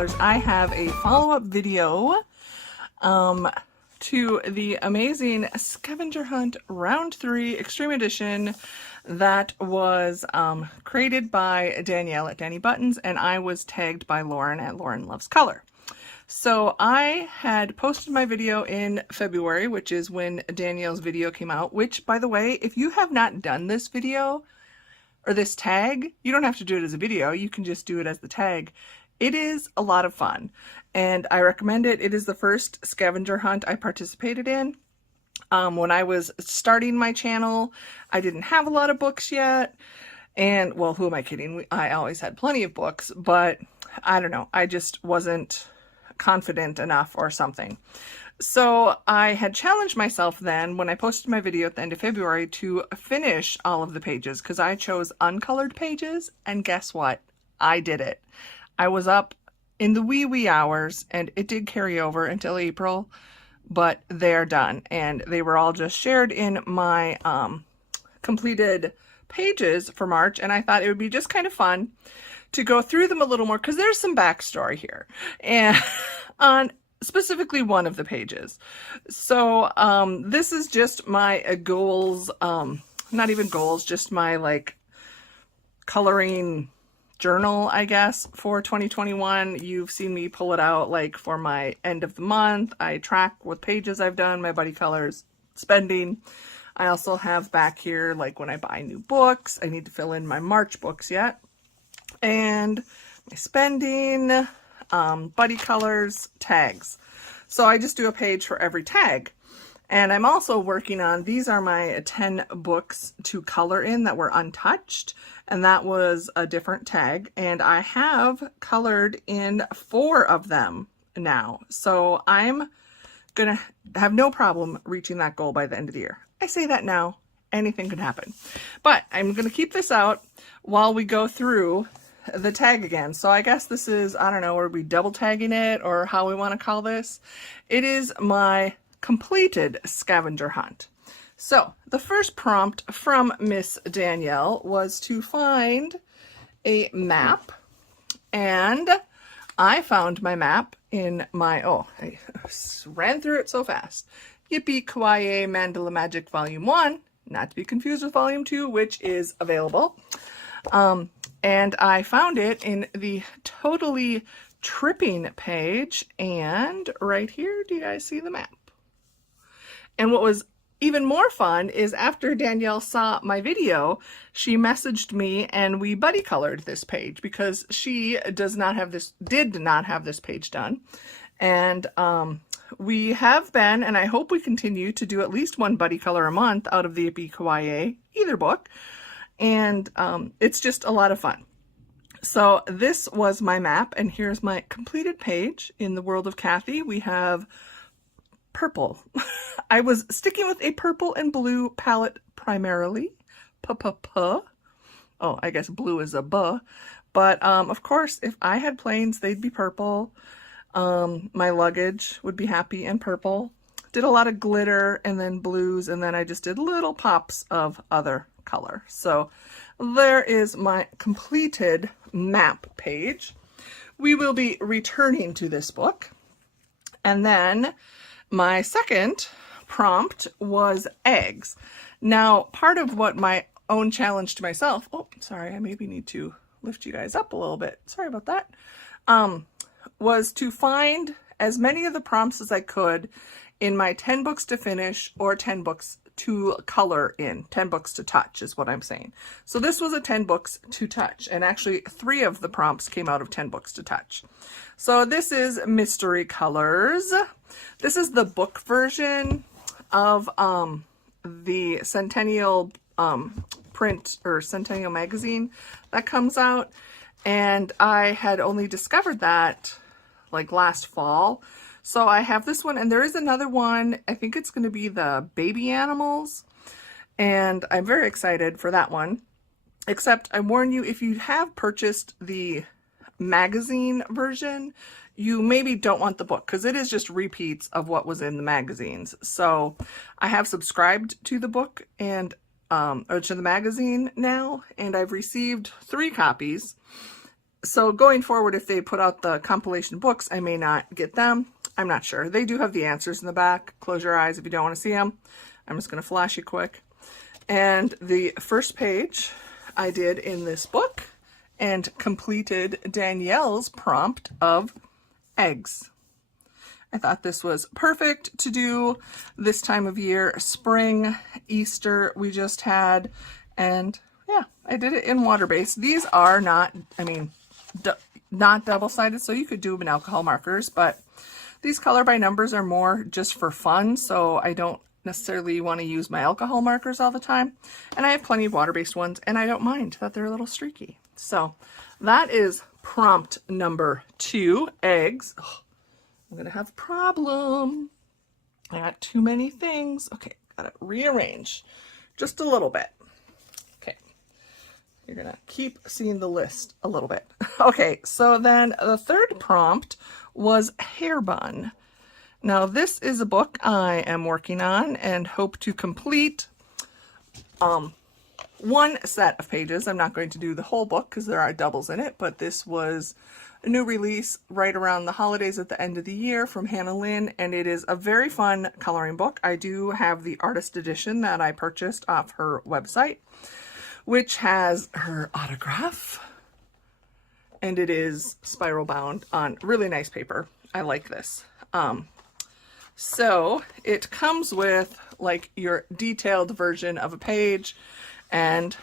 Colors, I have a follow-up video to the amazing Scavenger Hunt Round 3 Extreme Edition that was created by Danielle at Danny Buttons, and I was tagged by Lauren at Lauren Loves Color. So I had posted my video in February, which is when Danielle's video came out, which, by the way, if you have not done this video or this tag, you don't have to do it as a video, you can just do it as the tag. It is a lot of fun and I recommend it. It is the first scavenger hunt I participated in. When I was starting my channel, I didn't have a lot of books yet. And, well, who am I kidding? I always had plenty of books, but I don't know. I just wasn't confident enough or something. So I had challenged myself then when I posted my video at the end of February to finish all of the pages because I chose uncolored pages, and guess what? I did it. I was up in the wee hours and it did carry over until April, but they're done and they were all just shared in my completed pages for March, and I thought it would be just kind of fun to go through them a little more because there's some backstory here and on specifically one of the pages. So this is just my goals, not even goals, just my like coloring journal, I guess, for 2021. You've seen me pull it out like for my end of the month. I track what pages I've done, my buddy colors spending. I also have back here like when I buy new books. I need to fill in my March books yet. And my spending, buddy colors, tags. So I just do a page for every tag. And I'm also working on, these are my 10 books to color in that were untouched. And that was a different tag. And I have colored in 4 of them now. So I'm gonna have no problem reaching that goal by the end of the year. I say that now, anything could happen. But I'm gonna keep this out while we go through the tag again. So I guess this is, I don't know, are we double tagging it or how we want to call this? It is my completed scavenger hunt. So the first prompt from Miss Danielle was to find a map, and I found my map in my, oh, I ran through it so fast. Yippee Kawaii Mandala Magic Volume 1, not to be confused with Volume 2, which is available. And I found it in the Totally Tripping page, and right here, do you guys see the map? And what was even more fun is after Danielle saw my video, she messaged me and we buddy colored this page because she did not have this page done. And we have been, and I hope we continue to do at least one buddy color a month out of the Yippee Kawaii either book. And it's just a lot of fun. So this was my map, and here's my completed page. In the world of Kathy, we have purple. I was sticking with a purple and blue palette primarily. Oh, I guess blue is a buh. But of course, if I had planes, they'd be purple. My luggage would be happy in purple. Did a lot of glitter and then blues, and then I just did little pops of other color. So there is my completed map page. We will be returning to this book. And then my second prompt was eggs. Now, part of what my own challenge to myself, oh, sorry, I maybe need to lift you guys up a little bit. Sorry about that. Was to find as many of the prompts as I could in my 10 books to finish or 10 books to color in. 10 books to touch is what I'm saying. So this was a 10 books to touch, and actually 3 of the prompts came out of 10 books to touch. So this is Mystery Colors. This is the book version of the Centennial print or Centennial magazine that comes out, and I had only discovered that like last fall. So I have this one, and there is another one. I think it's going to be the baby animals, and I'm very excited for that one. Except I warn you, if you have purchased the magazine version, you maybe don't want the book because it is just repeats of what was in the magazines. So I have subscribed to the book and or to the magazine now, and I've received 3 copies. So going forward, if they put out the compilation books, I may not get them. I'm not sure. They do have the answers in the back. Close your eyes if you don't want to see them. I'm just going to flash you quick. And the first page I did in this book and completed Danielle's prompt of eggs. I thought this was perfect to do this time of year, spring, Easter we just had, and yeah, I did it in water-based. These are not, I mean, not double-sided, so you could do them in alcohol markers, but these color by numbers are more just for fun, so I don't necessarily want to use my alcohol markers all the time. And I have plenty of water-based ones, and I don't mind that they're a little streaky. So that is prompt number 2, eggs. Oh, I'm gonna have a problem. I got too many things. Okay, gotta rearrange just a little bit. Okay, you're gonna keep seeing the list a little bit. Okay, so then the third prompt was hair bun. Now this is a book I am working on and hope to complete one set of pages. I'm not going to do the whole book because there are doubles in it, but this was a new release right around the holidays at the end of the year from Hannah Lynn, and it is a very fun coloring book. I do have the artist edition that I purchased off her website, which has her autograph, and it is spiral bound on really nice paper. I like this. So it comes with like your detailed version of a page and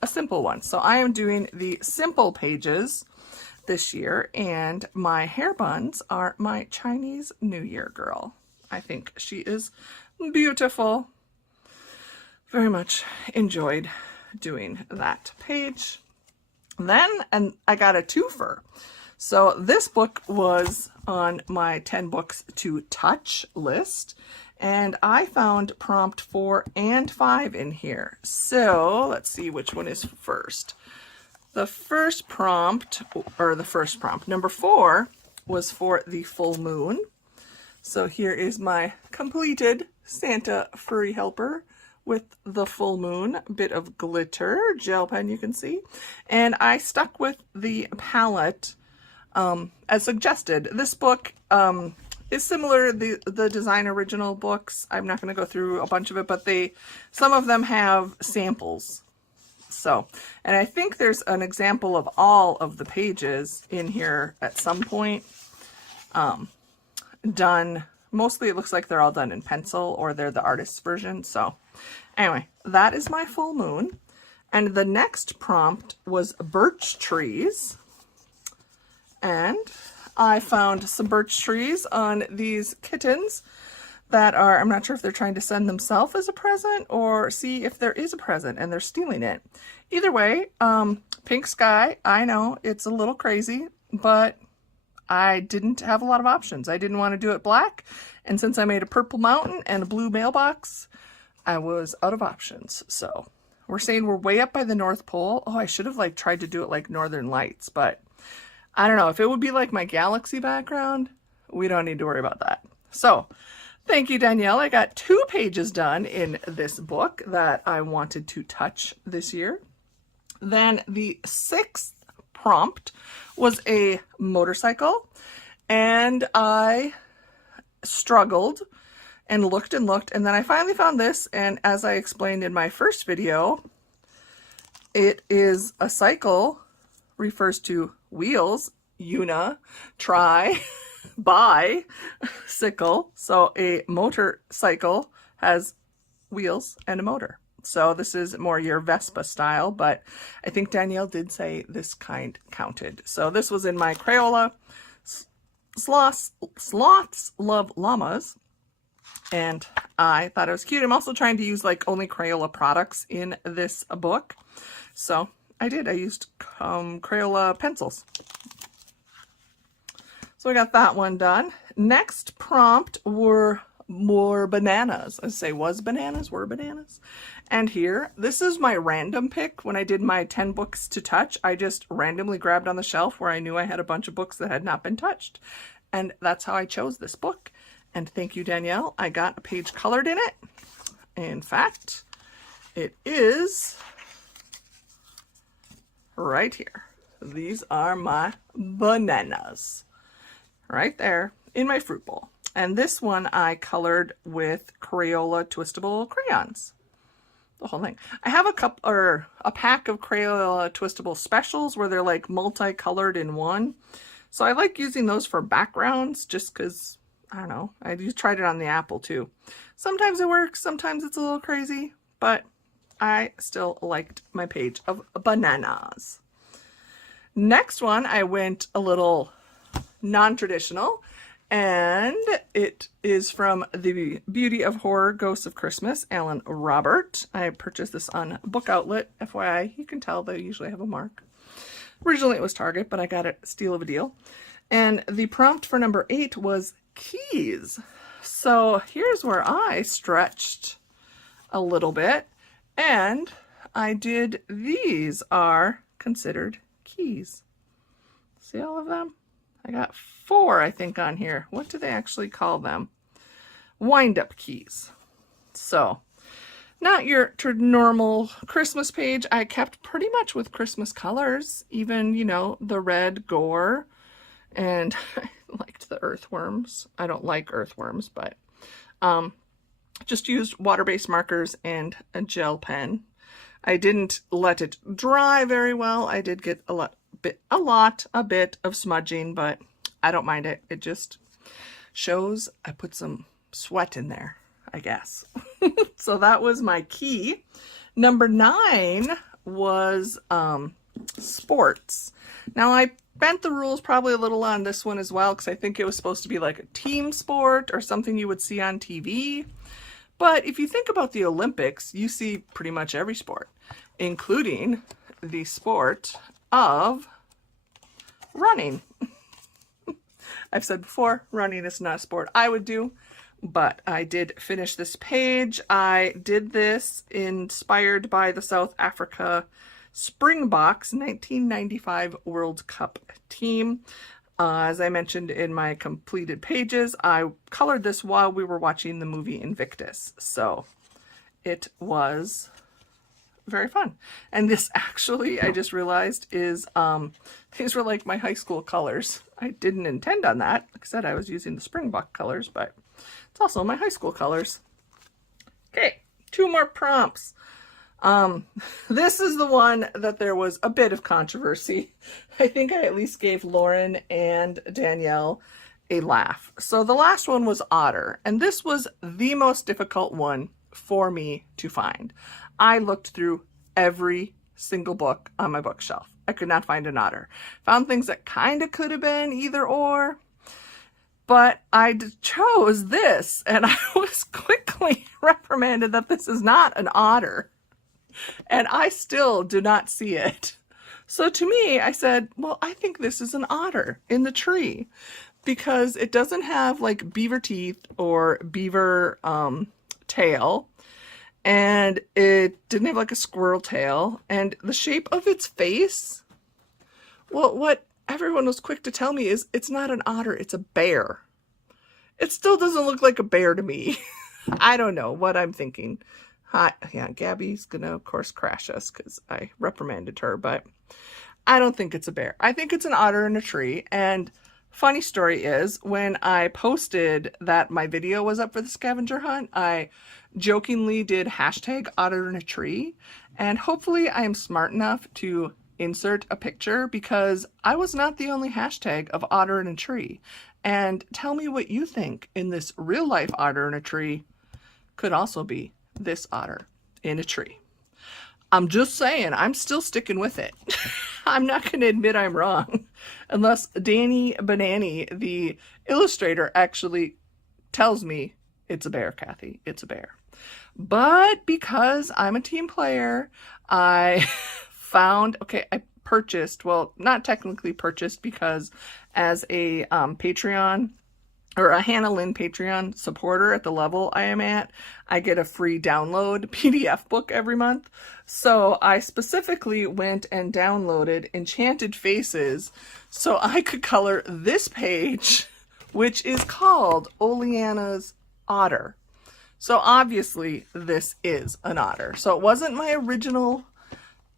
a simple one. So I am doing the simple pages this year, and my hair buns are my Chinese New Year girl. I think she is beautiful. Very much enjoyed doing that page. Then, and I got a twofer. So this book was on my 10 books to touch list, and I found prompt 4 and 5 in here. So let's see which one is first. The first prompt, number 4, was for the full moon. So here is my completed Santa furry helper with the full moon, bit of glitter, gel pen you can see. And I stuck with the palette as suggested. This book is similar to the design original books. I'm not going to go through a bunch of it, but some of them have samples. So, and I think there's an example of all of the pages in here at some point, done, mostly it looks like they're all done in pencil or they're the artist's version. So anyway, that is my full moon. And the next prompt was birch trees. And I found some birch trees on these kittens that are, I'm not sure if they're trying to send themselves as a present or see if there is a present and they're stealing it. Either way, pink sky, I know it's a little crazy, but I didn't have a lot of options. I didn't want to do it black, and since I made a purple mountain and a blue mailbox, I was out of options. So we're saying we're way up by the North Pole. Oh, I should have like tried to do it like Northern Lights, but I don't know. If it would be like my galaxy background, we don't need to worry about that. So thank you, Danielle. I got 2 pages done in this book that I wanted to touch this year. Then the 6th prompt was a motorcycle, and I struggled and looked, and then I finally found this, and as I explained in my first video, it is a cycle, refers to wheels, una, tri, bi, sickle. So a motorcycle has wheels and a motor. So this is more your Vespa style, but I think Danielle did say this kind counted. So this was in my Crayola. Sloths love llamas, and I thought it was cute. I'm also trying to use like only Crayola products in this book. So I did. I used Crayola pencils. So I got that one done. Next prompt were more bananas. I say was bananas, were bananas. And here, this is my random pick. When I did my 10 books to touch, I just randomly grabbed on the shelf where I knew I had a bunch of books that had not been touched. And that's how I chose this book. And thank you, Danielle. I got a page colored in it. In fact, it is right here. these are my bananas right there in my fruit bowl. And this one I colored with Crayola twistable crayons. The whole thing. I have a pack of Crayola twistable specials where they're like multicolored in one. So I like using those for backgrounds just because, I don't know, I just tried it on the apple too. Sometimes it works, sometimes it's a little crazy, but I still liked my page of bananas. Next one, I went a little non-traditional, and it is from The Beauty of Horror, Ghosts of Christmas, Alan Robert. I purchased this on Book Outlet, FYI. You can tell they usually have a mark. Originally it was Target, but I got it steal of a deal. And the prompt for number 8 was keys. So here's where I stretched a little bit, and I did, these are considered keys. See all of them? I got 4, I think, on here. What do they actually call them? Wind-up keys. So, not your normal Christmas page. I kept pretty much with Christmas colors. Even, you know, the red gore. And I liked the earthworms. I don't like earthworms, but just used water-based markers and a gel pen. I didn't let it dry very well. I did get a bit of smudging, but I don't mind it. It just shows I put some sweat in there, I guess. So that was my key. Number 9 was sports. Now I bent the rules probably a little on this one as well, because I think it was supposed to be like a team sport or something you would see on TV. But if you think about the Olympics, you see pretty much every sport, including the sport of running. I've said before, running is not a sport I would do, but I did finish this page. I did this inspired by the South Africa Springboks 1995 World Cup team. As I mentioned in my completed pages, I colored this while we were watching the movie Invictus, so it was very fun. And this actually, I just realized, is these were like my high school colors. I didn't intend on that. Like I said, I was using the Springbok colors, but it's also my high school colors. Okay, 2 more prompts. This is the one that there was a bit of controversy. I think I at least gave Lauren and Danielle a laugh. So the last one was Otter, and this was the most difficult one for me to find. I looked through every single book on my bookshelf. I could not find an otter. Found things that kind of could have been either or, but I chose this, and I was quickly reprimanded that this is not an otter. And I still do not see it. So to me, I said, well, I think this is an otter in the tree, because it doesn't have like beaver teeth or beaver tail, and it didn't have like a squirrel tail, and the shape of its face, well, what everyone was quick to tell me is it's not an otter, it's a bear. It still doesn't look like a bear to me. I don't know what I'm thinking. Hi, yeah, Gabby's gonna, of course, crash us because I reprimanded her, but I don't think it's a bear. I think it's an otter in a tree. And funny story is, when I posted that my video was up for the scavenger hunt, I jokingly did hashtag otter in a tree, and hopefully I am smart enough to insert a picture, because I was not the only hashtag of otter in a tree. And tell me what you think in this real life otter in a tree could also be this otter in a tree. I'm just saying, I'm still sticking with it. I'm not going to admit I'm wrong unless Danny Banani, the illustrator, actually tells me it's a bear, Kathy. It's a bear. But because I'm a team player, I found, okay, I purchased, well, not technically purchased, because as a Patreon or a Hannah Lynn Patreon supporter at the level I am at, I get a free download PDF book every month. So I specifically went and downloaded Enchanted Faces so I could color this page, which is called Oleana's Otter. So obviously this is an otter. So it wasn't my original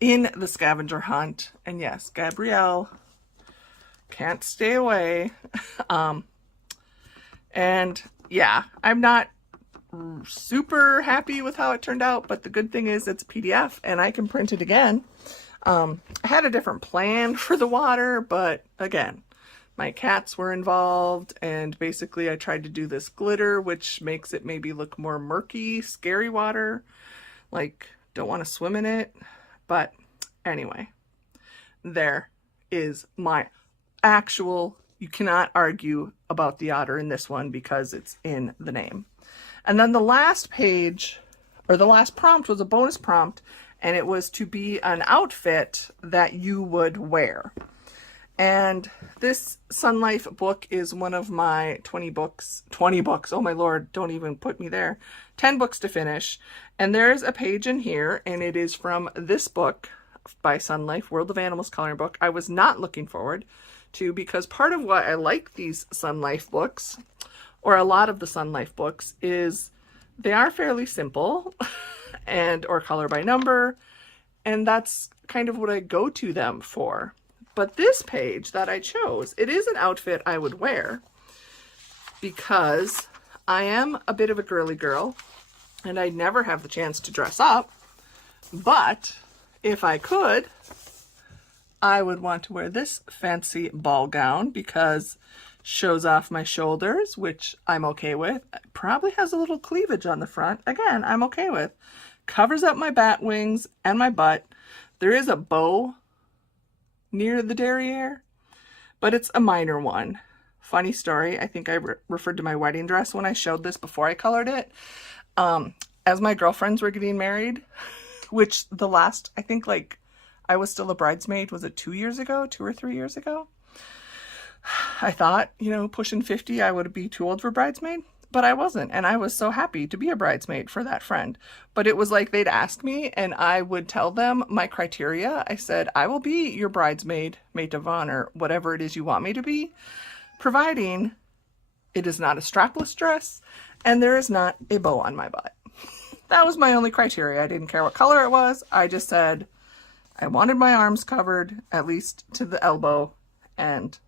in the scavenger hunt. And yes, Gabrielle can't stay away. And yeah, I'm not super happy with how it turned out, but the good thing is it's a PDF and I can print it again. I had a different plan for the water, but again, my cats were involved, and basically I tried to do this glitter, which makes it maybe look more murky, scary water, like don't want to swim in it. But anyway, there is my actual, you cannot argue about the otter in this one because it's in the name. And then the last page, or the last prompt, was a bonus prompt, and it was to be an outfit that you would wear. And this Sun Life book is one of my 20 books, oh my lord, don't even put me there, 10 books to finish. And there's a page in here, and it is from this book by Sun Life, World of Animals coloring book. I was not looking forward to, because part of why I like these Sun Life books, or a lot of the Sun Life books, is they are fairly simple and or color by number, and that's kind of what I go to them for. But this page that I chose, it is an outfit I would wear because I am a bit of a girly girl and I never have the chance to dress up. But if I could, I would want to wear this fancy ball gown because it shows off my shoulders, which I'm okay with. It probably has a little cleavage on the front. Again, I'm okay with. Covers up my bat wings and my butt. There is a bow near the derriere, but it's a minor one. Funny story, I think I referred to my wedding dress when I showed this before I colored it. As my girlfriends were getting married, which the last, I think like I was still a bridesmaid, was it 2 years ago, 2 or 3 years ago? I thought, you know, pushing 50, I would be too old for bridesmaid, but I wasn't. And I was so happy to be a bridesmaid for that friend. But it was like they'd ask me and I would tell them my criteria. I said, I will be your bridesmaid, maid of honor, whatever it is you want me to be, providing it is not a strapless dress and there is not a bow on my butt. That was my only criteria. I didn't care what color it was. I just said I wanted my arms covered, at least to the elbow, and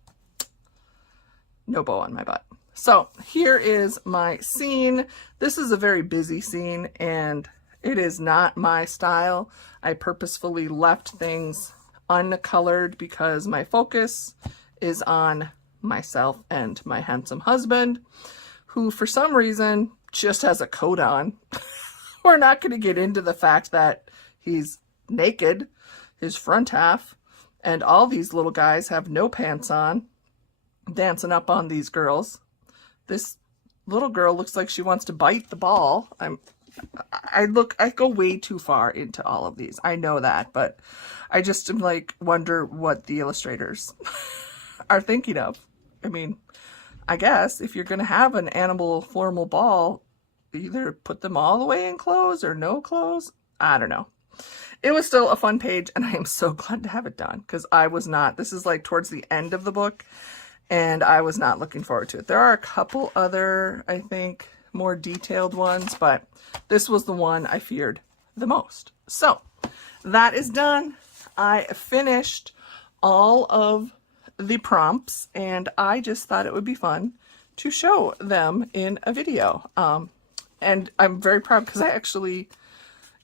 no bow on my butt. So here is my scene. This is a very busy scene and it is not my style. I purposefully left things uncolored because my focus is on myself and my handsome husband, who for some reason just has a coat on. We're not going to get into the fact that he's naked, his front half, and all these little guys have no pants on, dancing up on these girls. This little girl looks like she wants to bite the ball. I go way too far into all of these. I know that, but I just am like, wonder what the illustrators are thinking of. I mean, I guess if you're going to have an animal formal ball, either put them all the way in clothes or no clothes. I don't know. It was still a fun page and I am so glad to have it done because I was not, this is like towards the end of the book, and I was not looking forward to it. There are a couple other, I think, more detailed ones, but this was the one I feared the most. So that is done. I finished all of the prompts and I just thought it would be fun to show them in a video. And I'm very proud because I actually,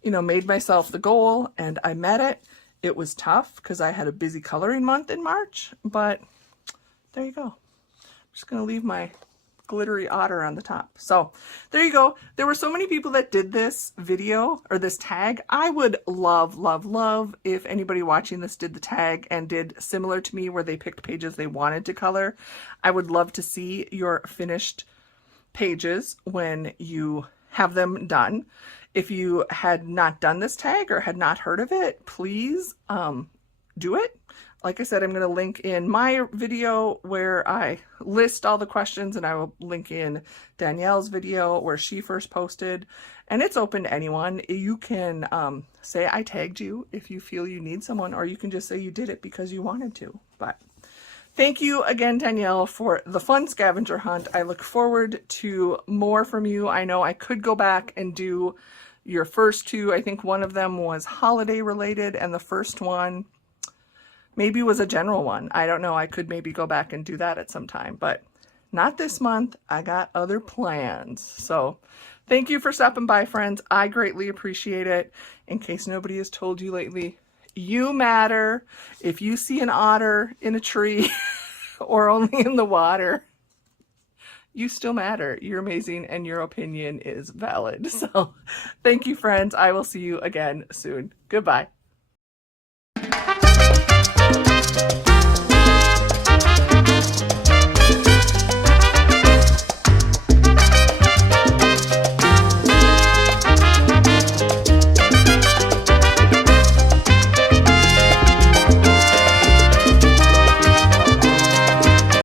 you know, made myself the goal and I met it. It was tough because I had a busy coloring month in March, but there you go. I'm just going to leave my glittery otter on the top. So there you go. There were so many people that did this video or this tag. I would love, love, love if anybody watching this did the tag and did similar to me where they picked pages they wanted to color. I would love to see your finished pages when you have them done. If you had not done this tag or had not heard of it, please do it. Like I said, I'm going to link in my video where I list all the questions, and I will link in Danielle's video where she first posted, and it's open to anyone. You can say I tagged you if you feel you need someone, or you can just say you did it because you wanted to. But thank you again, Danielle, for the fun scavenger hunt. I look forward to more from you. I know I could go back and do your first two, I think one of them was holiday related, and the first one maybe was a general one. I don't know. I could maybe go back and do that at some time, but not this month. I got other plans. So thank you for stopping by, friends. I greatly appreciate it. In case nobody has told you lately, you matter. If you see an otter in a tree or only in the water, you still matter. You're amazing and your opinion is valid. So thank you, friends. I will see you again soon. Goodbye.